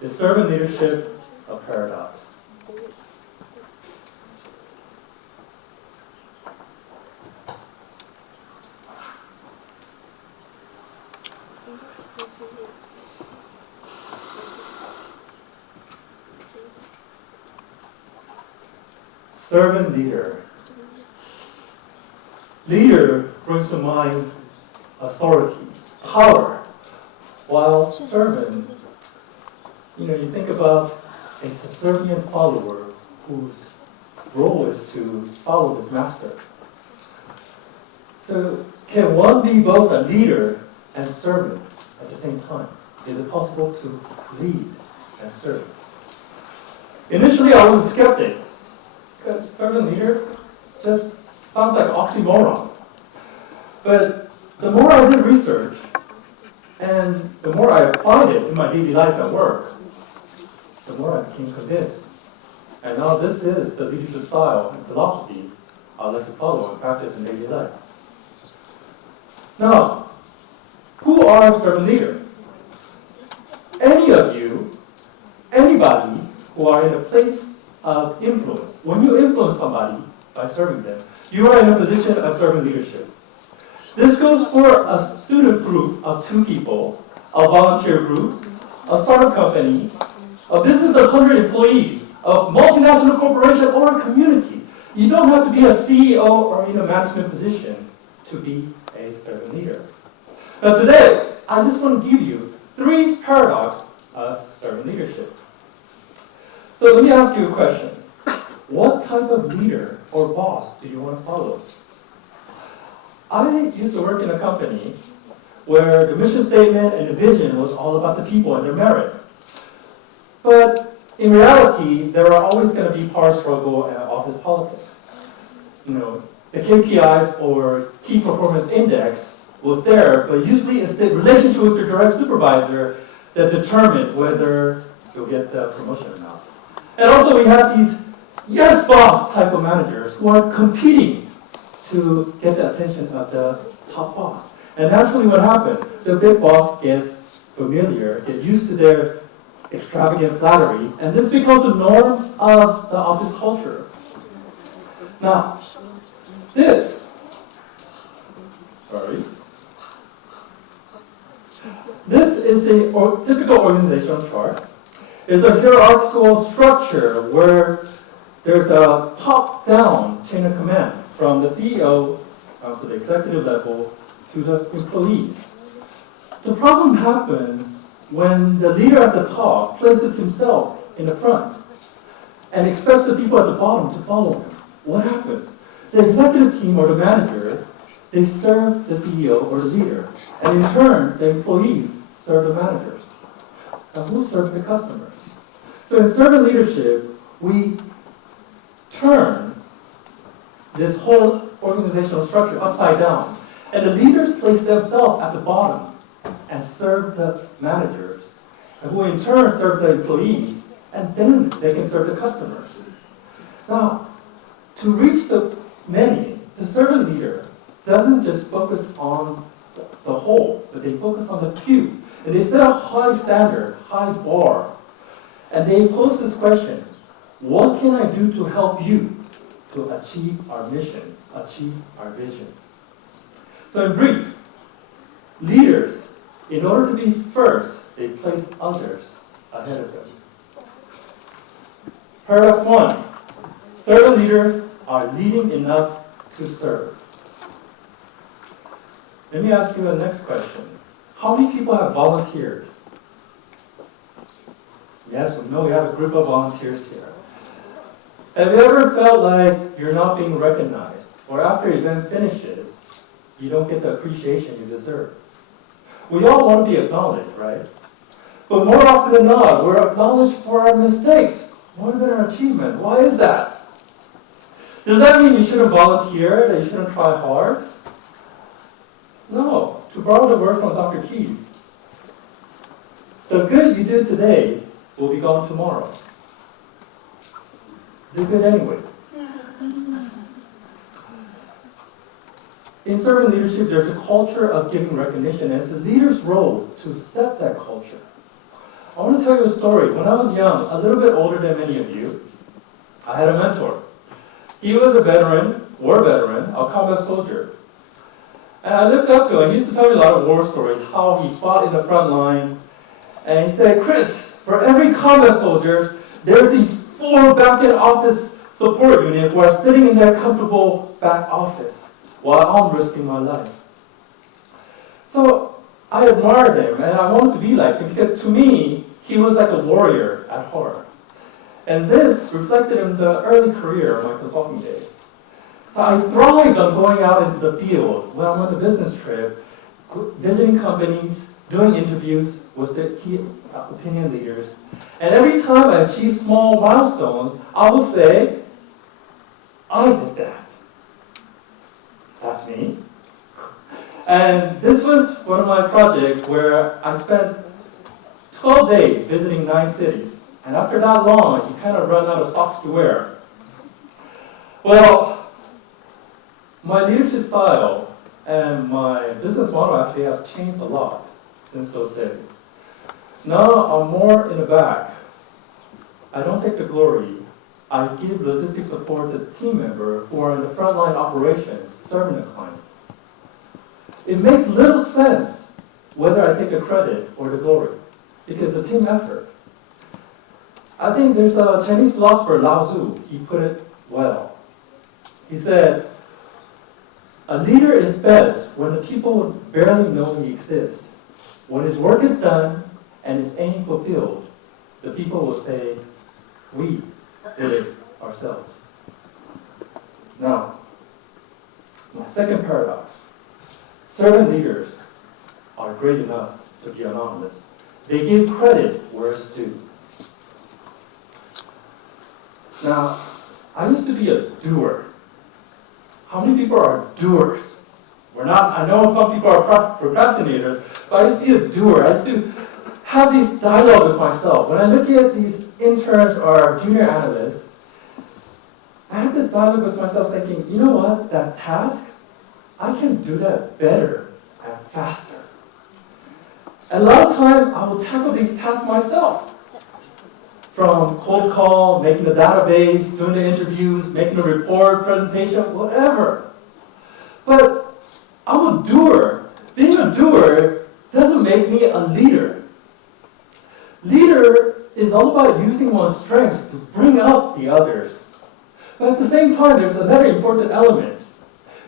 Is servant leadership a paradox? Servant leader. Leader brings to mind authority, power, while servant, you think about a subservient follower whose role is to follow his master. So can one be both a leader and servant at the same time? Is it possible to lead and serve? Initially, I was a skeptic. Because servant leader just sounds like oxymoron. But the more I did research, and the more I applied it in my daily life at work, the more I became convinced. And now this is the leadership style and philosophy I'd like to follow and practice in daily life. Now, who are servant leaders? Any of you, anybody who are in a place of influence. When you influence somebody by serving them, you are in a position of servant leadership. This goes for a student group of 2 people, a volunteer group, a startup company, a business of 100 employees, a multinational corporation, or a community. You don't have to be a CEO or in a management position to be a servant leader. Now today, I just want to give you 3 paradoxes of servant leadership. So let me ask you a question. What type of leader or boss do you want to follow? I used to work in a company where the mission statement and the vision was all about the people and their merit. But in reality, there are always going to be power struggle and office politics. The KPIs or key performance index was there, but usually it's the relationship with your direct supervisor that determined whether you'll get the promotion or not. And also we have these yes boss type of managers who are competing to get the attention of the top boss. And naturally what happens, the big boss gets familiar, gets used to their extravagant flatteries, and this becomes the norm of the office culture. Now, this is a typical organizational chart. It's a hierarchical structure where there's a top-down chain of command from the CEO to the executive level to the employees. The problem happens when the leader at the top places himself in the front and expects the people at the bottom to follow him. What happens? The executive team or the manager, they serve the CEO or the leader, and in turn, the employees serve the managers. Now, who serves the customers? So in servant leadership, we turn this whole organizational structure upside down. And the leaders place themselves at the bottom and serve the managers, and who in turn serve the employees, and then they can serve the customers. Now, to reach the many, the servant leader doesn't just focus on the whole, but they focus on the few. And they set a high standard, high bar. And they pose this question: what can I do to help you to achieve our mission, achieve our vision? So in brief, leaders, in order to be first, they place others ahead of them. Paradox 1. Servant leaders are leading enough to serve. Let me ask you the next question. How many people have volunteered? Yes, we know we have a group of volunteers here. Have you ever felt like you're not being recognized, or after an event finishes, you don't get the appreciation you deserve? We all want to be acknowledged, right? But more often than not, we're acknowledged for our mistakes more than our achievement. Why is that? Does that mean you shouldn't volunteer, that you shouldn't try hard? No. To borrow the word from Dr. Keith, the good you did today will be gone tomorrow. Do good anyway. In servant leadership, there's a culture of giving recognition, and it's the leader's role to set that culture. I want to tell you a story. When I was young, a little bit older than many of you, I had a mentor. He was a veteran, war veteran, a combat soldier. And I looked up to him. He used to tell me a lot of war stories, how he fought in the front line. And he said, Chris, for every combat soldier, there's these 4 back-end office support units who are sitting in their comfortable back office while I'm risking my life. So I admired him, and I wanted to be like him, because to me, he was like a warrior at heart. And this reflected in the early career of my consulting days. I thrived on going out into the field when I'm on a business trip, visiting companies, doing interviews with the key opinion leaders. And every time I achieved small milestones, I will say, I did that. That's me. And this was one of my projects where I spent 12 days visiting 9 cities. And after that long, you kind of run out of socks to wear. Well, my leadership style and my business model actually has changed a lot since those days. Now I'm more in the back. I don't take the glory. I give logistic support to team members who are in the frontline operations serving the client. It makes little sense whether I take the credit or the glory, because it's a team effort. I think there's a Chinese philosopher, Lao Tzu, he put it well. He said, a leader is best when the people barely know he exists. When his work is done and his aim fulfilled, the people will say, we did it ourselves. Now, my second paradox. Servant leaders are great enough to be anonymous. They give credit where it's due. Now, I used to be a doer. How many people are doers? We're not, I know some people are procrastinators, but I used to be a doer. I used to have these dialogue with myself. When I look at these interns or junior analysts, I have this dialogue with myself thinking, you know what, that task, I can do that better and faster. A lot of times, I will tackle these tasks myself. From cold call, making the database, doing the interviews, making a report, presentation, whatever. But I'm a doer. Being a doer doesn't make me a leader. Leader is all about using one's strengths to bring out the others. But at the same time, there's another important element.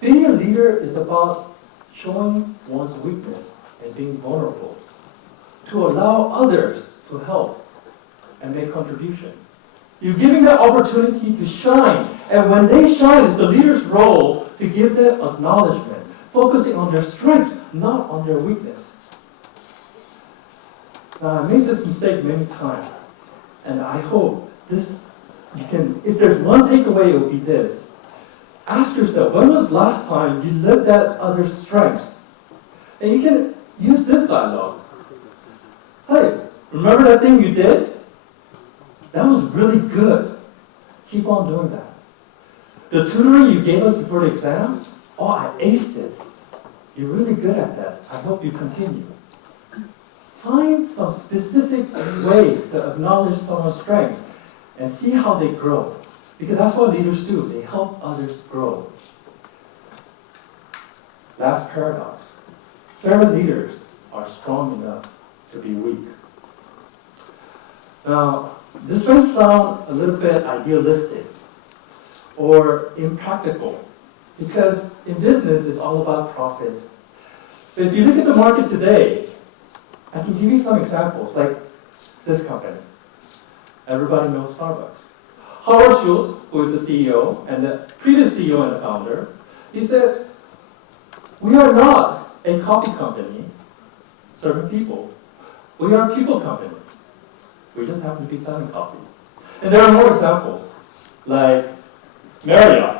Being a leader is about showing one's weakness and being vulnerable, to allow others to help and make contribution. You're giving them opportunity to shine, and when they shine, it's the leader's role to give them acknowledgement, focusing on their strength, not on their weakness. Now, I made this mistake many times, and I hope this, you can, if there's one takeaway, it will be this. Ask yourself, when was the last time you looked at others' strengths? And you can use this dialogue. Hey, remember that thing you did? That was really good. Keep on doing that. The tutoring you gave us before the exam? Oh, I aced it. You're really good at that. I hope you continue. Find some specific ways to acknowledge someone's strengths and see how they grow. Because that's what leaders do. They help others grow. Last paradox. Servant leaders are strong enough to be weak. Now, this may sound a little bit idealistic or impractical, because in business it's all about profit. But if you look at the market today, I can give you some examples, like this company. Everybody knows Starbucks. Howard Schultz, who is the CEO, and the previous CEO and the founder, he said, we are not a coffee company serving people. We are a people company. We just happen to be selling coffee. And there are more examples, like Marriott,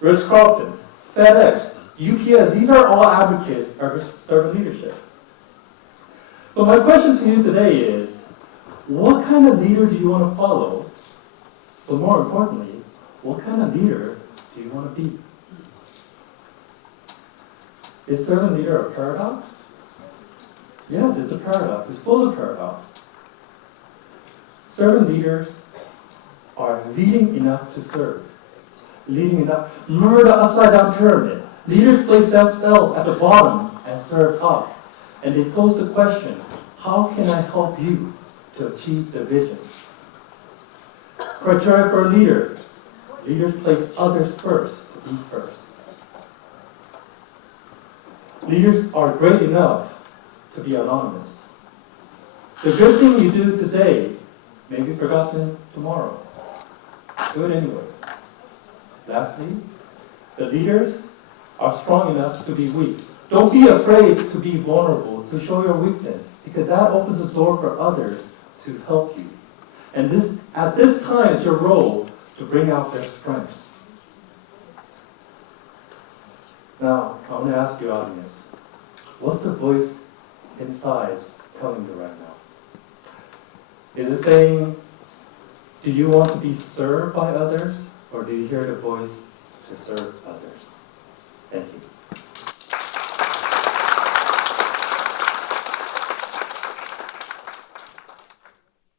Ritz-Carlton, FedEx, UPS. These are all advocates of servant leadership. So my question to you today is, what kind of leader do you want to follow? But more importantly, what kind of leader do you want to be? Is servant leader a paradox? Yes, it's a paradox. It's full of paradox. Servant leaders are leading enough to serve. Leading enough. Remember the upside-down pyramid. Leaders place themselves at the bottom and serve up. And they pose the question, how can I help you to achieve the vision? Criteria for a leader. Leaders place others first to be first. Leaders are great enough to be anonymous. The good thing you do today may be forgotten tomorrow. Do it anyway. Lastly, the leaders are strong enough to be weak. Don't be afraid to be vulnerable, to show your weakness, because that opens the door for others to help you. And at this time, it's your role to bring out their strengths. Now, I want to ask you, audience, what's the voice inside telling you right now? Is it saying, do you want to be served by others, or do you hear the voice to serve others? Thank you.